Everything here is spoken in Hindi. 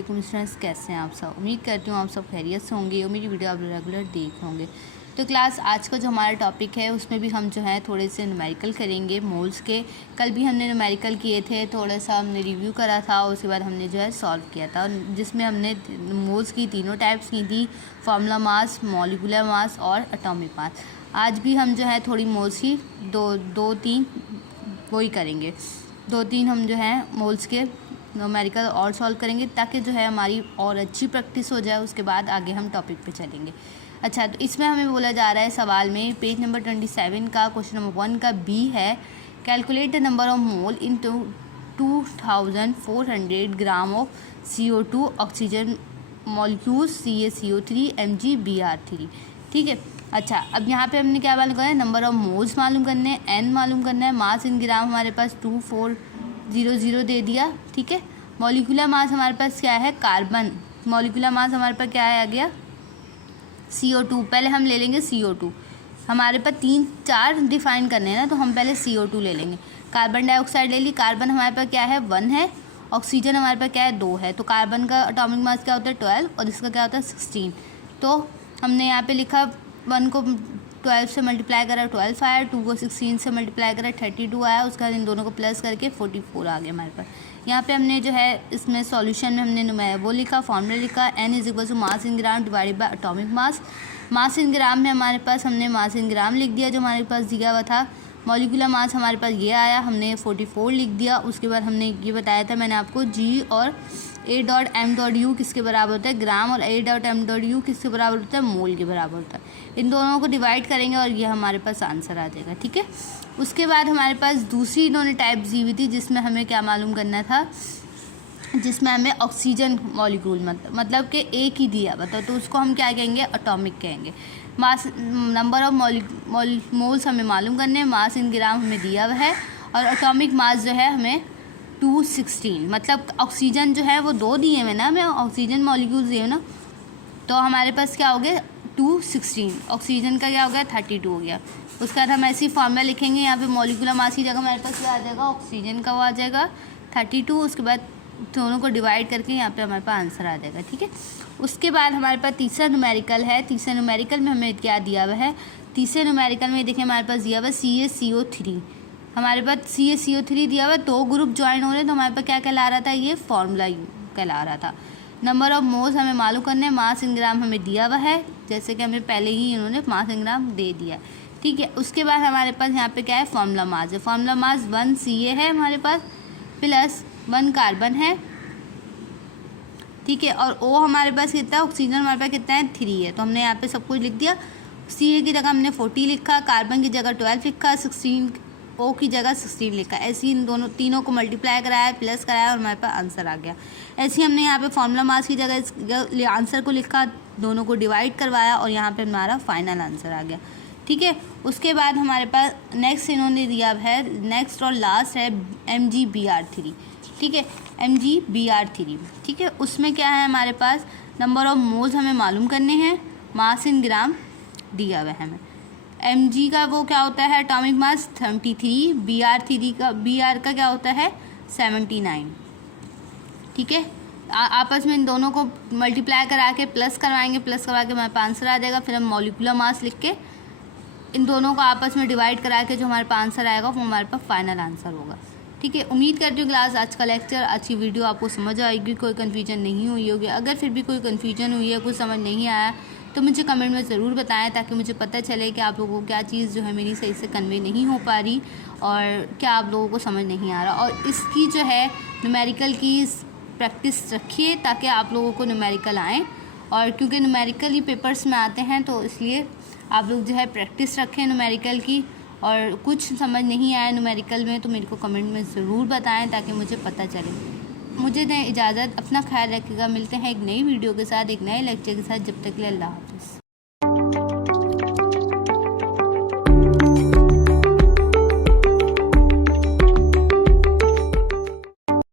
वालेकुम स्टूडेंट्स, कैसे हैं आप सब। उम्मीद करती हूँ आप सब खैरियत से होंगे और मेरी वीडियो आप रेगुलर देख होंगे। तो क्लास आज का जो हमारा टॉपिक है उसमें भी हम जो है थोड़े से न्यूमेरिकल करेंगे मोल्स के। कल भी हमने न्यूमेरिकल किए थे, थोड़ा सा हमने रिव्यू करा था, उसके बाद हमने जो है सॉल्व किया था, जिसमें हमने मोल्स की तीनों टाइप्स की थी, फार्मूला मास, मॉलिक्यूलर मास और एटॉमिक मास। आज भी हम जो है थोड़ी मोल्स की दो तीन वही करेंगे, 2-3 हम जो है मोल्स के न्यूमेरिकल और सॉल्व करेंगे ताकि जो है हमारी और अच्छी प्रैक्टिस हो जाए। उसके बाद आगे हम टॉपिक पे चलेंगे। अच्छा, तो इसमें हमें बोला जा रहा है सवाल में पेज नंबर 27 का क्वेश्चन नंबर 1 का बी है, calculate the number of mole in 2400 gram of CO2 oxygen molecules CaCO3 MgBr3। ठीक है। अच्छा, अब यहाँ पे हमने क्या मालूम करना है, नंबर ऑफ मोल्स मालूम करने हैं, n मालूम करना है, मास इन ग्राम हमारे पास 2400 दे दिया। ठीक है। मॉलिक्यूलर मास हमारे पास क्या है, कार्बन। मॉलिक्यूलर मास हमारे पास क्या है, आ गया CO2। पहले हम ले लेंगे CO2, हमारे पास 3-4 डिफाइन करने हैं ना, तो हम पहले CO2 ले लेंगे। कार्बन डाइऑक्साइड ले ली, कार्बन हमारे पास क्या है 1 है, ऑक्सीजन हमारे पास क्या है 2 है, तो कार्बन का एटॉमिक मास क्या होता है 12 और इसका क्या होता है 16। तो हमने यहाँ पे लिखा 1 को 12 से मल्टीप्लाई करा 12 आया, 2 को 16 से मल्टीप्लाई करा 32 आया, उसके बाद इन दोनों को प्लस करके 44 आ गया हमारे पास। यहाँ पे हमने जो है इसमें सॉल्यूशन में हमने वो लिखा, फॉर्मूला लिखा, n = mass in gram divided by atomic mass. Mass in gram में हमारे पास हमने मास इन ग्राम लिख दिया जो हमारे पास दिया हुआ था। मॉलिक्यूलर मास हमारे पास ये आया, हमने 44 लिख दिया। उसके बाद हमने ये बताया था मैंने आपको G और A.M.U किसके बराबर होता है, ग्राम, और A.M.U किसके बराबर होता है, मोल के बराबर होता है। इन दोनों को डिवाइड करेंगे और ये हमारे पास आंसर आ जाएगा। ठीक है। उसके बाद हमारे पास दूसरी इन्होंने टाइप दी हुई थी जिसमें हमें क्या मालूम करना था, जिसमें हमें ऑक्सीजन मॉलिक्यूल मतलब कि एक ही दिया हुआ, तो उसको हम क्या कहेंगे, एटॉमिक कहेंगे। मास नंबर ऑफ मोल्स हमें मालूम करने हैं, मास इन ग्राम हमें दिया हुआ है, और एटॉमिक मास जो है हमें 216, मतलब ऑक्सीजन जो है वो 2 दिए हुए ना हमें, ऑक्सीजन मॉलिक्यूल्स दिए ना, तो हमारे पास क्या हो गया 216, ऑक्सीजन का क्या हो गया 32 हो गया। उसके बाद हम ऐसी फार्मूला लिखेंगे, यहाँ पे मॉलिक्यूलर मास की जगह हमारे पास क्या आ जाएगा, ऑक्सीजन का वो आ जाएगा 32। उसके बाद दोनों को डिवाइड करके यहाँ पे हमारे पास आंसर आ जाएगा। ठीक है। उसके बाद हमारे पास तीसरा न्यूमेरिकल है। तीसरे न्यूमेरिकल में हमें क्या दिया हुआ है, तीसरे न्यूमेरिकल में देखिए हमारे पास दिया हुआ CaCO3। हमारे पास CaCO3 दिया हुआ, 2 ग्रुप ज्वाइन हो रहे हैं, तो हमारे पास क्या कहला रहा था, ये फॉर्मूला कहला रहा था। नंबर ऑफ मोल्स हमें मालूम करने हैं, मास इन ग्राम हमें दिया हुआ है, जैसे कि हमें पहले ही इन्होंने मास इन ग्राम दे दिया। ठीक है। उसके बाद हमारे पास यहाँ पे क्या है, फार्मूला मास है। फार्मूला मास 1 Ca है हमारे पास, प्लस 1 कार्बन है। ठीक है। और O हमारे पास कितना है, ऑक्सीजन हमारे पास कितना है 3 है, तो हमने यहाँ पे सब कुछ लिख दिया। Ca की जगह हमने 40 लिखा, कार्बन की जगह 12 लिखा, 16 O की जगह 16 लिखा। ऐसे ही इन तीनों को मल्टीप्लाई कराया, प्लस कराया और हमारे पास आंसर आ गया। ऐसे ही हमने यहाँ पे फार्मूला मास की जगह आंसर को लिखा, दोनों को डिवाइड करवाया और यहाँ पे हमारा फाइनल आंसर आ गया। ठीक है। उसके बाद हमारे पास नेक्स्ट इन्होंने दिया है, नेक्स्ट और लास्ट है MgBr3। ठीक है, MgBr3। ठीक है। उसमें क्या है हमारे पास, नंबर ऑफ मोल्स हमें मालूम करने हैं, मास इन ग्राम दिया हुआ है हमें। Mg का वो क्या होता है, एटॉमिक मास 73, Br का क्या होता है 79। ठीक है। आपस में इन दोनों को मल्टीप्लाई करा के प्लस करवाएंगे, प्लस करवा के हमारे पास आंसर आ जाएगा। फिर हम मॉलिक्यूलर मास लिख के इन दोनों को आपस में डिवाइड करा के जो हमारे पास आंसर आएगा वो हमारे पास फाइनल आंसर होगा। ठीक है। उम्मीद करती हूँ क्लास आज का लेक्चर, आज की वीडियो आपको समझ आएगी, कोई कन्फ्यूजन नहीं हुई होगी। अगर फिर भी कोई कन्फ्यूजन हुई है, कुछ समझ नहीं आया, तो मुझे कमेंट में ज़रूर बताएं ताकि मुझे पता चले कि आप लोगों को क्या चीज़ जो है मेरी सही से कन्वे नहीं हो पा रही और क्या आप लोगों को समझ नहीं आ रहा। और इसकी जो है न्यूमेरिकल की प्रैक्टिस रखिए ताकि आप लोगों को न्यूमेरिकल आएँ, और क्योंकि न्यूमेरिकल ही पेपर्स में आते हैं तो इसलिए आप लोग जो है प्रैक्टिस रखें न्यूमेरिकल की। और कुछ समझ नहीं आया न्यूमेरिकल में तो मेरे को कमेंट में ज़रूर बताएं ताकि मुझे पता चले। मुझे दें इजाज़त, अपना ख्याल रखिएगा। मिलते हैं एक नई वीडियो के साथ, एक नए लेक्चर के साथ। जब तक के लिए अल्लाह हाफ़िज़।